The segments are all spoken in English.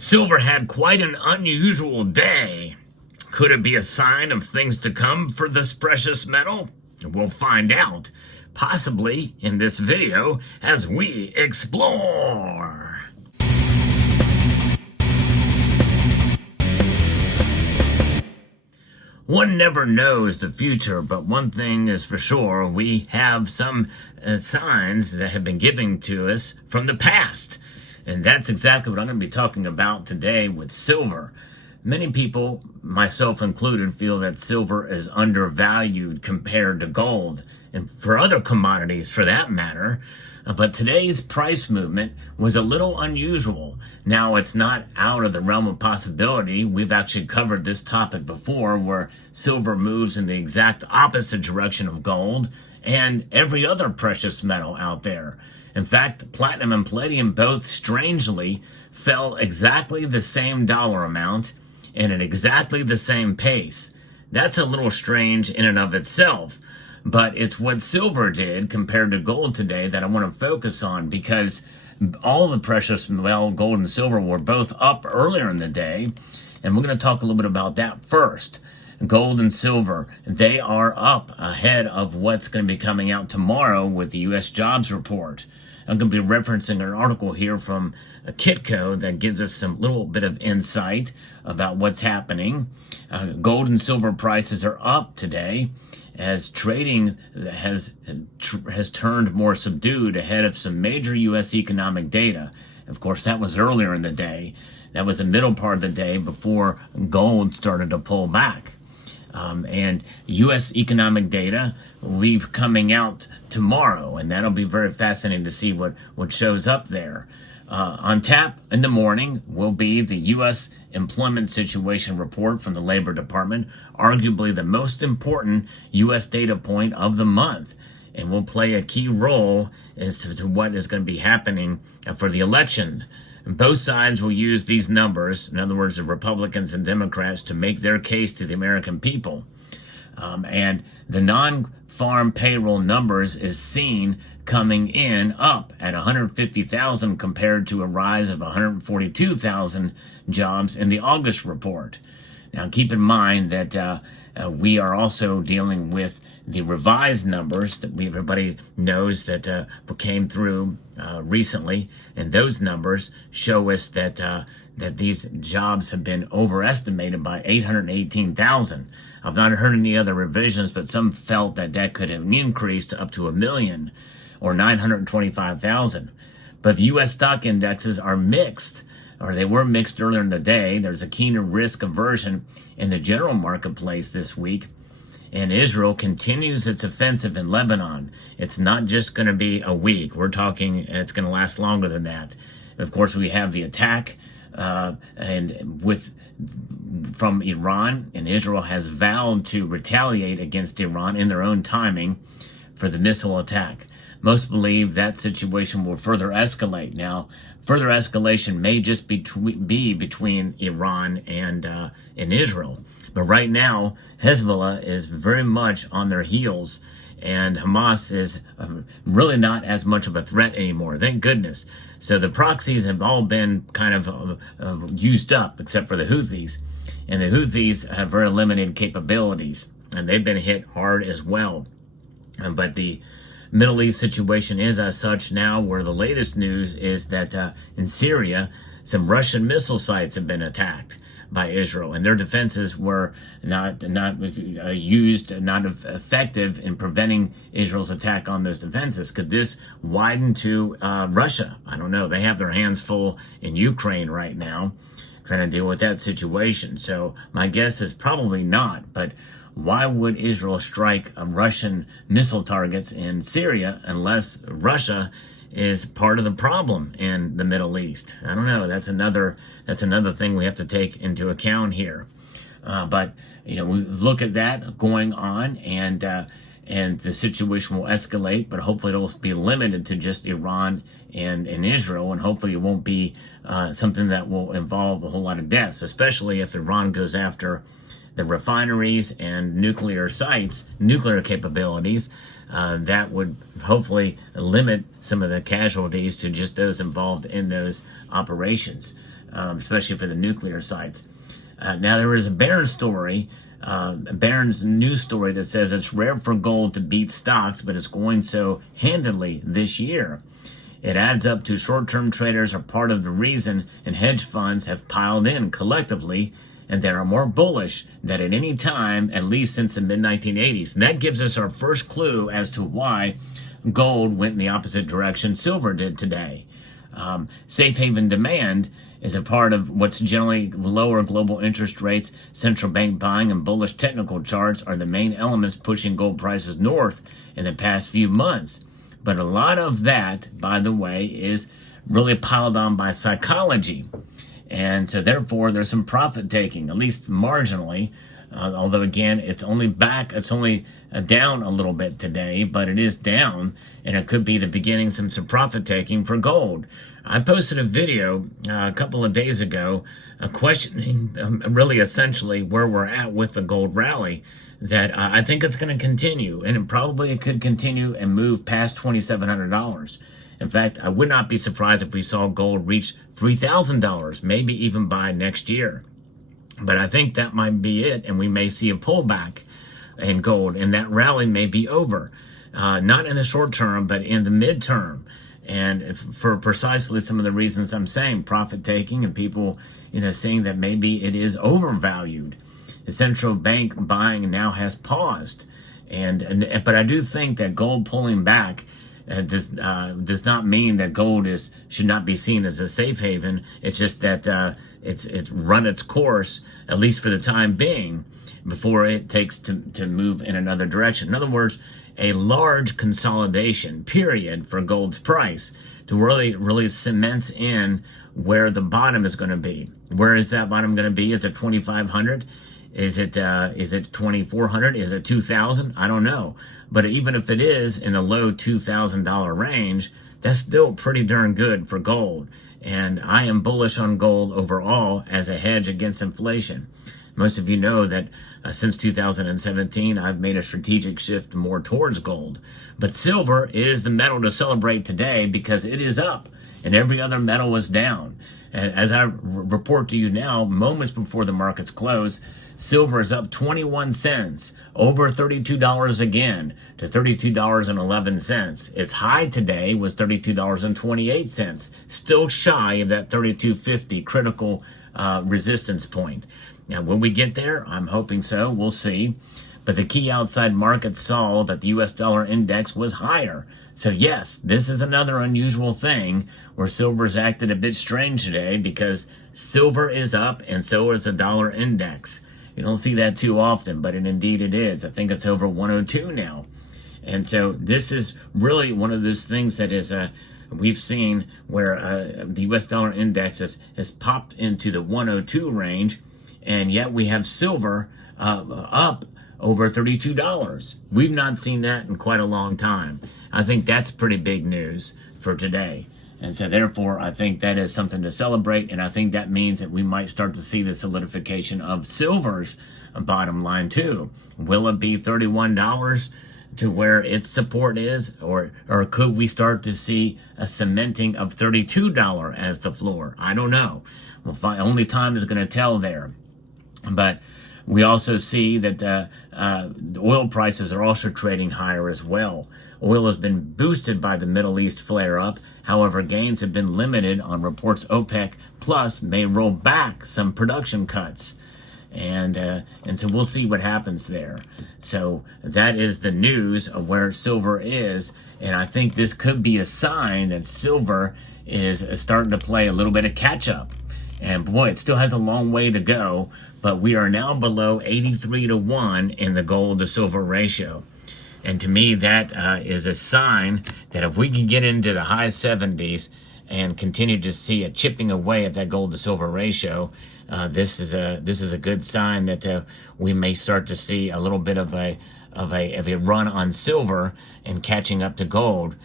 Silver had quite an unusual day. Could it be a sign of things to come for this precious metal? We'll find out, possibly in this video, as we explore. One never knows the future, but one thing is for sure, we have some signs that have been given to us from the past. And that's exactly what I'm going to be talking about today with silver. Many people, myself included, feel that silver is undervalued compared to gold, and for other commodities for that matter. But today's price movement was a little unusual. Now, it's not out of the realm of possibility. We've actually covered this topic before, where silver moves in the exact opposite direction of gold and every other precious metal out there. In fact, platinum and palladium both strangely fell exactly the same dollar amount and at exactly the same pace. That's a little strange in and of itself, but it's what silver did compared to gold today that I want to focus on, because all the precious metal, gold and silver, were both up earlier in the day, and we're going to talk a little bit about that first. Gold and silver, they are up ahead of what's going to be coming out tomorrow with the U.S. jobs report. I'm going to be referencing an article here from Kitco that gives us some little bit of insight about what's happening. Gold and silver prices are up today as trading has turned more subdued ahead of some major U.S. economic data. Of course, that was earlier in the day. That was the middle part of the day before gold started to pull back. And U.S. economic data will be coming out tomorrow, and that'll be very fascinating to see what shows up there. On tap in the morning will be the U.S. employment situation report from the Labor Department, arguably the most important U.S. data point of the month, and will play a key role as to what is going to be happening for the election. Both sides will use these numbers, in other words, the Republicans and Democrats, to make their case to the American people. And the non-farm payroll numbers is seen coming in up at 150,000 compared to a rise of 142,000 jobs in the August report. Now, keep in mind that we are also dealing with the revised numbers that everybody knows that came through recently, and those numbers show us that that these jobs have been overestimated by 818,000. I've not heard any other revisions, but some felt that could have increased up to 1 million or 925,000. But the U.S. stock indexes are mixed, or they were mixed earlier in the day. There's a keener risk aversion in the general marketplace this week. And Israel continues its offensive in Lebanon. It's not just going to be a week. We're talking it's going to last longer than that. Of course, we have the attack from Iran, and Israel has vowed to retaliate against Iran in their own timing for the missile attack. Most believe that situation will further escalate. Now, further escalation may just be between Iran and Israel. But right now, Hezbollah is very much on their heels, and Hamas is really not as much of a threat anymore, thank goodness. So the proxies have all been kind of used up, except for the Houthis. And the Houthis have very limited capabilities, and they've been hit hard as well. But the Middle East situation is as such now, where the latest news is that in Syria, some Russian missile sites have been attacked by Israel, and their defenses were not effective in preventing Israel's attack on those defenses. Could this widen to Russia? I don't know. They have their hands full in Ukraine right now, trying to deal with that situation. So my guess is probably not, but why would Israel strike Russian missile targets in Syria unless Russia is part of the problem in the Middle East? I don't know. That's another thing we have to take into account here. But we look at that going on, and the situation will escalate. But hopefully, it'll be limited to just Iran and Israel, and hopefully, it won't be something that will involve a whole lot of deaths, especially if Iran goes after the refineries and nuclear sites, nuclear capabilities. That would hopefully limit some of the casualties to just those involved in those operations. especially for the nuclear sites. Now, there is a Barron's story, Barron's news story that says it's rare for gold to beat stocks, but it's going so handily this year. It adds up to short-term traders are part of the reason, and hedge funds have piled in collectively, and they are more bullish than at any time, at least since the mid-1980s. And that gives us our first clue as to why gold went in the opposite direction silver did today. Safe haven demand is a part of what's generally lower global interest rates. Central bank buying and bullish technical charts are the main elements pushing gold prices north in the past few months. But a lot of that, by the way, is really piled on by psychology. And so therefore, there's some profit taking, at least marginally. Although again, it's only down a little bit today, but it is down, and it could be the beginning of some profit taking for gold. I posted a video a couple of days ago questioning really essentially where we're at with the gold rally, that I think it's going to continue, and it could continue and move past $2,700. In fact, I would not be surprised if we saw gold reach $3,000, maybe even by next year. But I think that might be it, and we may see a pullback in gold, and that rally may be over. Not in the short term, but in the midterm. And for precisely some of the reasons I'm saying, profit taking and people, saying that maybe it is overvalued. The central bank buying now has paused. But I do think that gold pulling back does not mean that gold should not be seen as a safe haven. It's just that it's run its course, at least for the time being, before it takes to move in another direction. In other words, a large consolidation period for gold's price to really cements in where the bottom is going to be. Where is that bottom going to be? Is it 2,500? Is it 2,400? Is it 2,000? I don't know. But even if it is in the low $2,000 range, that's still pretty darn good for gold. And I am bullish on gold overall as a hedge against inflation. Most of you know that since 2017, I've made a strategic shift more towards gold. But silver is the metal to celebrate today because it is up and every other metal is down. As I report to you now, moments before the markets close, silver is up 21 cents, over $32 again, to $32.11. Its high today was $32.28, still shy of that $32.50 critical resistance point. Now, when we get there, I'm hoping so, we'll see. But the key outside markets saw that the US dollar index was higher. So yes, this is another unusual thing where silver's acted a bit strange today because silver is up and so is the dollar index. You don't see that too often, but indeed it is. I think it's over 102 now. And so this is really one of those things that is we've seen where the US dollar index has popped into the 102 range, and yet we have silver up over $32. We've not seen that in quite a long time. I think that's pretty big news for today. And so therefore, I think that is something to celebrate, and I think that means that we might start to see the solidification of silver's bottom line too. Will it be $31 to where its support is, or could we start to see a cementing of $32 as the floor? I don't know. We'll find, only time is going to tell there. But we also see that the oil prices are also trading higher as well. Oil has been boosted by the Middle East flare-up. However, gains have been limited on reports OPEC Plus may roll back some production cuts. And so we'll see what happens there. So that is the news of where silver is. And I think this could be a sign that silver is starting to play a little bit of catch-up. And boy, it still has a long way to go, but we are now below 83 to 1 in the gold to silver ratio. And to me, that is a sign that if we can get into the high 70s and continue to see a chipping away at that gold to silver ratio, this is a good sign that we may start to see a little bit of a run on silver and catching up to gold,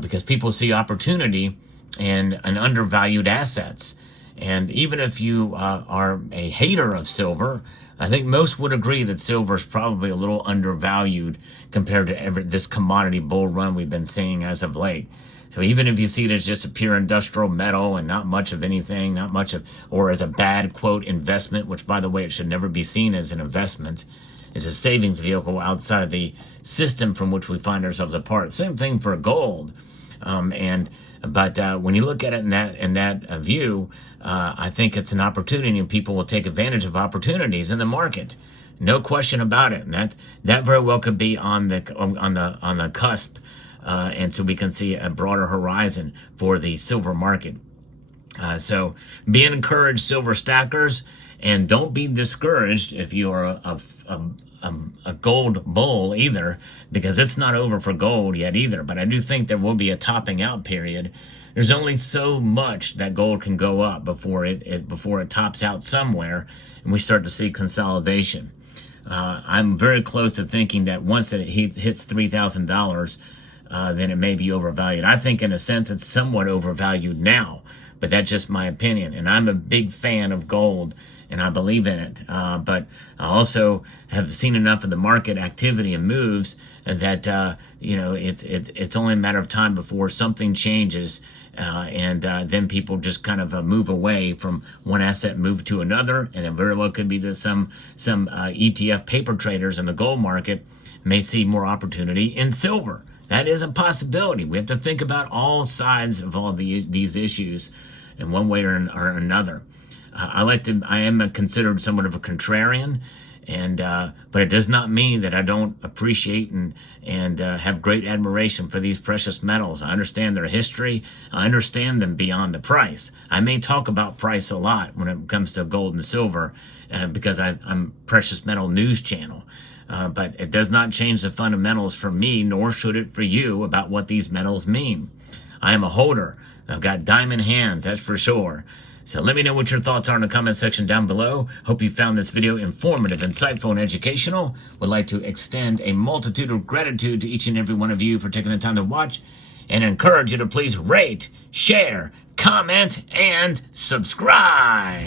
because people see opportunity in an undervalued assets. And even if you are a hater of silver, I think most would agree that silver is probably a little undervalued compared to this commodity bull run we've been seeing as of late. So even if you see it as just a pure industrial metal and not much of anything, not much of, or as a bad, quote, investment, which, by the way, it should never be seen as an investment. It's a savings vehicle outside of the system from which we find ourselves apart. Same thing for gold. But when you look at it in that view, I think it's an opportunity, and people will take advantage of opportunities in the market. No question about it. And that very well could be on the cusp, and so we can see a broader horizon for the silver market. So be encouraged, silver stackers, and don't be discouraged if you're a gold bull either, because it's not over for gold yet either. But I do think there will be a topping out period. There's only so much that gold can go up before it tops out somewhere, and we start to see consolidation. I'm very close to thinking that once it hits $3,000, then it may be overvalued. I think in a sense it's somewhat overvalued now, but that's just my opinion. And I'm a big fan of gold, and I believe in it. But I also have seen enough of the market activity and moves that it's only a matter of time before something changes, and then people just kind of move away from one asset, move to another, and it very well could be that some ETF paper traders in the gold market may see more opportunity in silver. That is a possibility. We have to think about all sides of all these issues in one way or another. I am considered somewhat of a contrarian, but it does not mean that I don't appreciate and have great admiration for these precious metals. I understand their history. I understand them beyond the price. I may talk about price a lot when it comes to gold and silver, because I'm Precious Metal News Channel. But it does not change the fundamentals for me, nor should it for you, about what these metals mean. I am a holder. I've got diamond hands, that's for sure. So let me know what your thoughts are in the comment section down below. Hope you found this video informative, insightful, and educational. Would like to extend a multitude of gratitude to each and every one of you for taking the time to watch, and encourage you to please rate, share, comment, and subscribe.